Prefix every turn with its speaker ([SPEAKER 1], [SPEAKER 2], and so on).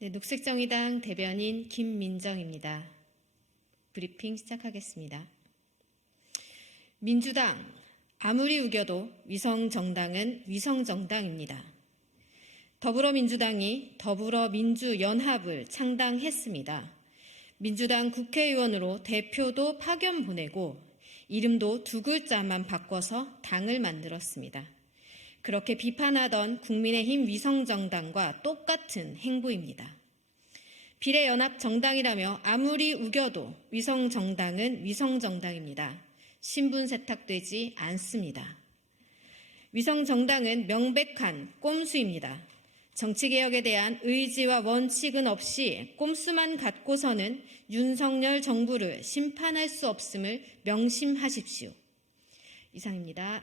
[SPEAKER 1] 네, 녹색정의당 대변인 김민정입니다. 브리핑 시작하겠습니다. 민주당, 아무리 우겨도 위성정당은 위성정당입니다. 더불어민주당이 더불어민주연합을 창당했습니다. 민주당 국회의원으로 대표도 파견 보내고 이름도 두 글자만 바꿔서 당을 만들었습니다. 그렇게 비판하던 국민의힘 위성정당과 똑같은 행보입니다. 비례연합 정당이라며 아무리 우겨도 위성정당은 위성정당입니다. 신분 세탁되지 않습니다. 위성정당은 명백한 꼼수입니다. 정치개혁에 대한 의지와 원칙은 없이 꼼수만 갖고서는 윤석열 정부를 심판할 수 없음을 명심하십시오. 이상입니다.